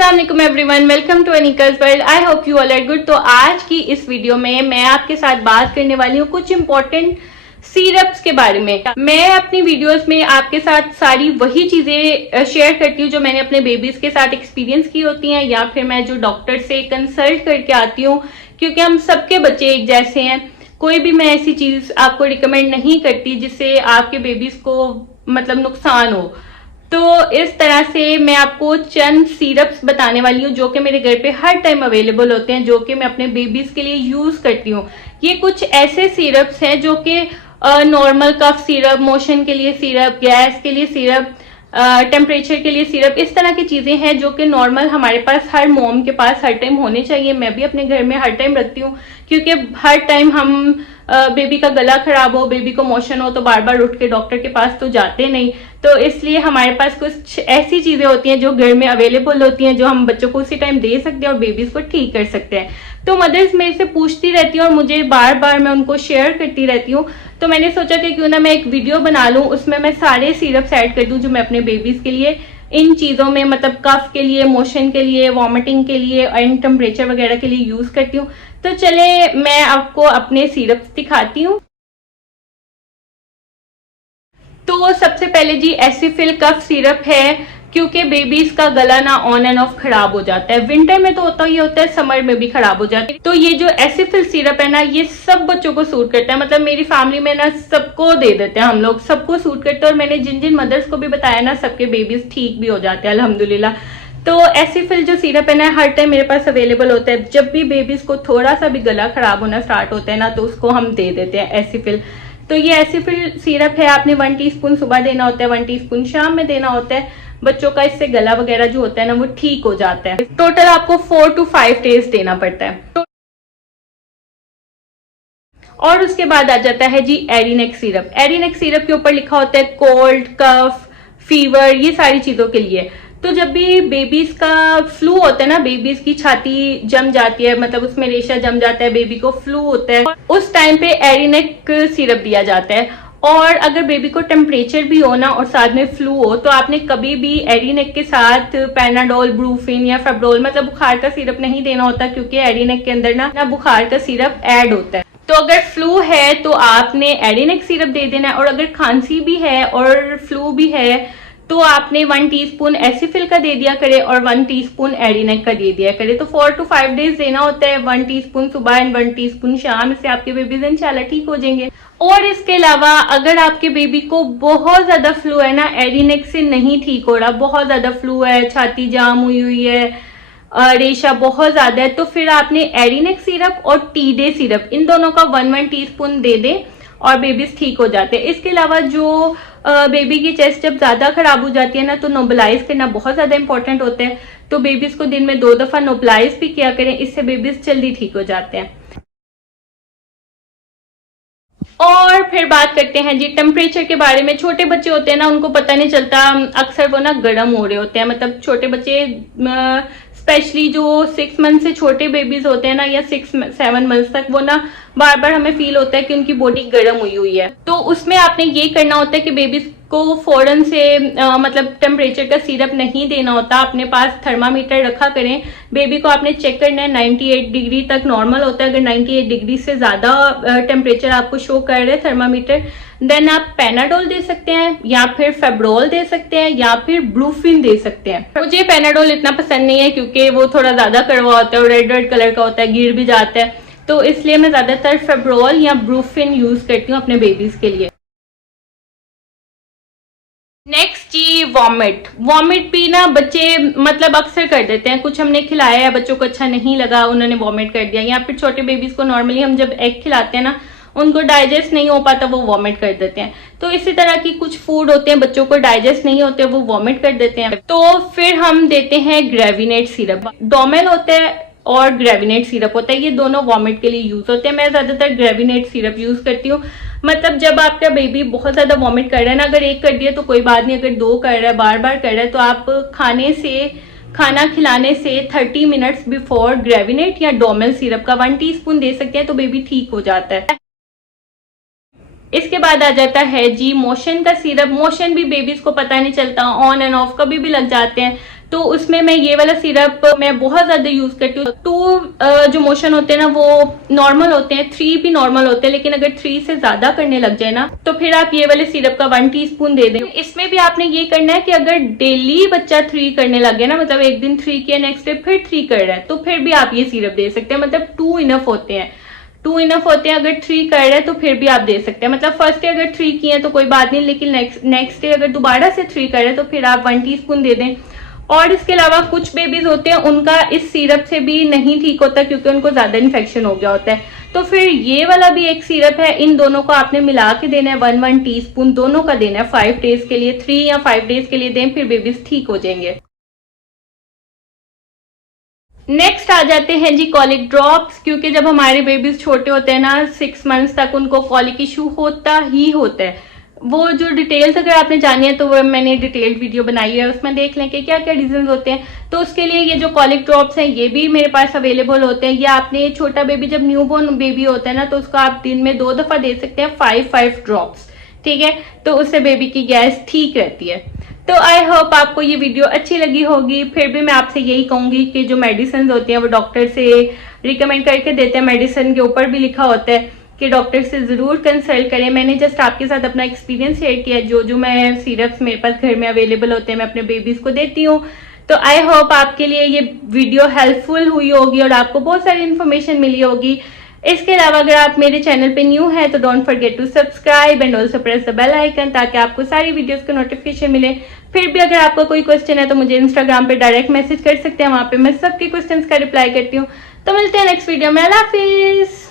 अस्सलाम वालेकुम everyone, welcome to Anika's world. I hope you all are good. तो आज की इस वीडियो में मैं आपके साथ बात करने वाली हूँ कुछ इंपॉर्टेंट सिरप्स के बारे में। मैं अपनी वीडियोस में आपके साथ सारी वही चीजें शेयर करती हूँ जो मैंने अपने बेबीज के साथ एक्सपीरियंस की होती हैं या फिर मैं जो डॉक्टर से कंसल्ट करके आती हूँ, क्योंकि हम सबके बच्चे एक जैसे हैं। कोई भी मैं ऐसी चीज आपको रिकमेंड नहीं करती जिससे आपके बेबीज को मतलब नुकसान हो। तो इस तरह से मैं आपको चंद सिरप्स बताने वाली हूँ जो कि मेरे घर पे हर टाइम अवेलेबल होते हैं, जो कि मैं अपने बेबीज के लिए यूज करती हूँ। ये कुछ ऐसे सिरप्स हैं जो कि नॉर्मल कफ सिरप, मोशन के लिए सिरप, गैस के लिए सिरप, टेम्परेचर के लिए सिरप, इस तरह की चीजें हैं जो कि नॉर्मल हमारे पास हर मॉम के पास हर टाइम होने चाहिए। मैं भी अपने घर में हर टाइम रखती हूँ, क्योंकि हर टाइम हम बेबी का गला खराब हो, बेबी को मोशन हो तो बार बार उठ के डॉक्टर के पास तो जाते नहीं। तो इसलिए हमारे पास कुछ ऐसी चीजें होती हैं जो घर में अवेलेबल होती हैं, जो हम बच्चों को उसी टाइम दे सकते हैं और बेबीज को ठीक कर सकते हैं। तो मदर्स मेरे से पूछती रहती हैं और मुझे बार बार मैं उनको शेयर करती रहती हूँ। तो मैंने सोचा कि क्यों ना मैं एक वीडियो बना लूं, उसमें मैं सारे सिरप्स ऐड कर दूं जो मैं अपने बेबीज के लिए इन चीजों में, मतलब कफ के लिए, मोशन के लिए, वॉमिटिंग के लिए एंड टेम्परेचर वगैरह के लिए यूज करती हूँ। तो चले मैं आपको अपने सिरप्स दिखाती हूँ। तो सबसे पहले जी एसिफिल कफ सिरप है, क्योंकि बेबीज का गला ना ऑन एंड ऑफ खराब हो जाता है। विंटर में तो होता ही होता है, समर में भी खराब हो जाता है। तो ये जो एसिफिल सिरप है ना, ये सब बच्चों को सूट करता है। मतलब मेरी फैमिली में ना सबको दे देते हैं हम लोग, सबको सूट करता है। और मैंने जिन जिन मदर्स को भी बताया ना, सबके बेबीज ठीक भी हो जाते हैं अल्हम्दुलिल्लाह। तो एसिफिल जो सिरप है ना, हर टाइम मेरे पास अवेलेबल होता है। जब भी बेबीज को थोड़ा सा भी गला खराब होना स्टार्ट होता है ना, तो उसको हम दे देते हैं एसिफिल। तो ये एसिफिल सिरप है, आपने 1 टीस्पून सुबह देना होता है, 1 टीस्पून शाम में देना होता है। बच्चों का इससे गला वगैरह जो होता है ना, वो ठीक हो जाता है। टोटल आपको 4 to 5 डेज देना पड़ता है। और उसके बाद आ जाता है जी एरिनेक सिरप। एरिनेक सिरप के ऊपर लिखा होता है कोल्ड, कफ, फीवर, ये सारी चीजों के लिए। तो जब भी बेबीज का फ्लू होता है ना, बेबीज की छाती जम जाती है, मतलब उसमें रेशा जम जाता है, बेबी को फ्लू होता है, उस टाइम पे एरिनेक सिरप दिया जाता है। और अगर बेबी को टेम्परेचर भी हो ना और साथ में फ्लू हो, तो आपने कभी भी एरिनेक के साथ पैनाडोल, ब्रूफिन या फेब्रोल, मतलब बुखार का सिरप नहीं देना होता, क्योंकि एरिनेक के अंदर ना बुखार का सिरप ऐड होता है। तो अगर फ्लू है तो आपने एरिनेक सिरप दे देना है, और अगर खांसी भी है और फ्लू भी है तो आपने 1 टीस्पून एसिफिल का दे दिया करे और 1 टीस्पून एरिनेक का दे दिया करे। तो 4 to 5 डेज देना होता है, 1 टीस्पून सुबह एंड 1 टीस्पून शाम। इससे आपके बेबीज इंशाल्लाह ठीक हो जाएंगे। और इसके अलावा अगर आपके बेबी को बहुत ज्यादा फ्लू है ना, एरिनेक से नहीं ठीक हो रहा, बहुत ज्यादा फ्लू है, छाती जाम हुई हुई है, रेशा बहुत ज्यादा है, तो फिर आपने एरिनेक सिरप और टी डे सिरप, इन दोनों का 1 टीस्पून दे दे और बेबीज ठीक हो जाते हैं। इसके अलावा जो बेबी की चेस्ट जब ज्यादा खराब हो जाती है ना, तो नोबलाइज करना बहुत ज्यादा इंपॉर्टेंट होता है। तो बेबीज को दिन में 2 दफा नोबलाइज भी किया करें, इससे बेबीज जल्दी ठीक हो जाते हैं। और फिर बात करते हैं जी टेम्परेचर के बारे में। छोटे बच्चे होते हैं ना, उनको पता नहीं चलता, अक्सर वो ना गर्म हो रहे होते हैं। मतलब छोटे बच्चे, स्पेशली जो 6 मंथ से छोटे बेबीज होते हैं ना, या 6-7 मंथ तक, वो ना बार बार हमें फील होता है कि उनकी बॉडी गर्म हुई हुई है। तो उसमें आपने ये करना होता है कि बेबीज को फौरन से मतलब टेम्परेचर का सिरप नहीं देना होता। अपने पास थर्मामीटर रखा करें, बेबी को आपने चेक करना है, 98 डिग्री तक नॉर्मल होता है। अगर 98 डिग्री से ज्यादा टेम्परेचर आपको शो कर रहे हैं थर्मामीटर, देन आप पैनाडोल दे सकते हैं, या फिर फेब्रोल दे सकते हैं, या फिर ब्रूफिन दे सकते हैं। मुझे पैनाडोल इतना पसंद नहीं है, क्योंकि वो थोड़ा ज्यादा कड़वा होता है और रेड रेड कलर का होता है, गिर भी जाता है। तो इसलिए मैं ज्यादातर फेब्रोल या ब्रूफिन यूज करती हूँ अपने बेबीज के लिए। नेक्स्ट जी वॉमिट भी ना बच्चे मतलब अक्सर कर देते हैं। कुछ हमने खिलाया है, बच्चों को अच्छा नहीं लगा, उन्होंने वॉमिट कर दिया। या फिर छोटे बेबीज को नॉर्मली हम जब एग खिलाते हैं ना, उनको डाइजेस्ट नहीं हो पाता, वो वॉमिट कर देते हैं। तो इसी तरह की कुछ फूड होते हैं, बच्चों को डाइजेस्ट नहीं होते, वो वॉमिट कर देते हैं। तो फिर हम देते हैं ग्रेविनेट सिरप। डोमेल होता है और ग्रेविनेट सिरप होता है, ये दोनों वॉमिट के लिए यूज होते हैं। मैं ज्यादातर ग्रेविनेट सिरप यूज करती हूँ। मतलब जब आपका बेबी बहुत ज्यादा वॉमिट कर रहा है ना, अगर एक कर दिया तो कोई बात नहीं, अगर 2 कर रहा है, बार बार कर रहा है, तो आप खाना खिलाने से 30 मिनट्स बिफोर ग्रेविनेट या डोमेल सिरप का 1 टीस्पून दे सकते हैं, तो बेबी ठीक हो जाता है। इसके बाद आ जाता है जी मोशन का सिरप। मोशन भी बेबीज को पता नहीं चलता, ऑन एंड ऑफ कभी भी लग जाते हैं। तो उसमें मैं ये वाला सिरप मैं बहुत ज्यादा यूज करती हूँ। 2 जो मोशन होते हैं ना वो नॉर्मल होते हैं, 3 भी नॉर्मल होते हैं, लेकिन अगर 3 से ज्यादा करने लग जाए ना तो फिर आप ये वाले सिरप का 1 टीस्पून दे दें। इसमें भी आपने ये करना है कि अगर डेली बच्चा 3 करने लगे ना, मतलब एक दिन 3 किया, नेक्स्ट डे फिर 3 कर रहा है, तो फिर भी आप ये सिरप दे सकते हैं। मतलब 2 इनफ होते हैं, 2 इनफ होते हैं। अगर 3 कर रहे हैं तो फिर भी आप दे सकते हैं। मतलब फर्स्ट डे अगर 3 किए हैं तो कोई बात नहीं, लेकिन नेक्स्ट डे अगर दोबारा से 3 कर रहे हैं तो फिर आप 1 टीस्पून दे दें। और इसके अलावा कुछ बेबीज होते हैं उनका इस सिरप से भी नहीं ठीक होता क्योंकि उनको ज्यादा इन्फेक्शन हो गया होता है, तो फिर ये वाला भी एक सिरप है। इन दोनों को आपने मिला के देना है, 1 टीस्पून दोनों का देना है 5 डेज के लिए। 3 या 5 डेज के लिए दें, फिर बेबीज ठीक हो जाएंगे। नेक्स्ट आ जाते हैं जी कॉलिक ड्रॉप्स, क्योंकि जब हमारे बेबीज छोटे होते हैं ना 6 मंथ्स तक उनको कॉलिक इशू होता ही होता है। वो जो डिटेल्स अगर आपने जानी है तो वो मैंने डिटेल्ड वीडियो बनाई है, उसमें देख लें कि क्या क्या रीजन होते हैं। तो उसके लिए ये जो कॉलिक ड्रॉप्स हैं ये भी मेरे पास अवेलेबल होते हैं। ये आपने छोटा बेबी जब न्यूबॉर्न बेबी होता है ना तो उसको आप दिन में 2 दफा दे सकते हैं, 5 ड्रॉप्स, ठीक है। तो उससे बेबी की गैस ठीक रहती है। तो आई होप आपको ये वीडियो अच्छी लगी होगी। फिर भी मैं आपसे यही कहूंगी कि जो मेडिसिन होती हैं वो डॉक्टर से रिकमेंड करके देते हैं, मेडिसिन के ऊपर भी लिखा होता है कि डॉक्टर से जरूर कंसल्ट करें। मैंने जस्ट आपके साथ अपना एक्सपीरियंस शेयर किया, जो मैं सिरप्स मेरे पास घर में अवेलेबल होते हैं मैं अपने बेबीज को देती हूँ। तो आई होप आपके लिए ये वीडियो हेल्पफुल हुई होगी और आपको बहुत सारी इन्फॉर्मेशन मिली होगी। इसके अलावा अगर आप मेरे चैनल पे न्यू है तो don't forget to subscribe and also press the bell icon ताकि आपको सारी वीडियोस का नोटिफिकेशन मिले। फिर भी अगर आपका कोई क्वेश्चन है तो मुझे इंस्टाग्राम पे डायरेक्ट मैसेज कर सकते हैं, वहां पे मैं सबके क्वेश्चंस का रिप्लाई करती हूँ। तो मिलते हैं नेक्स्ट वीडियो में। अल्लाह हाफिज।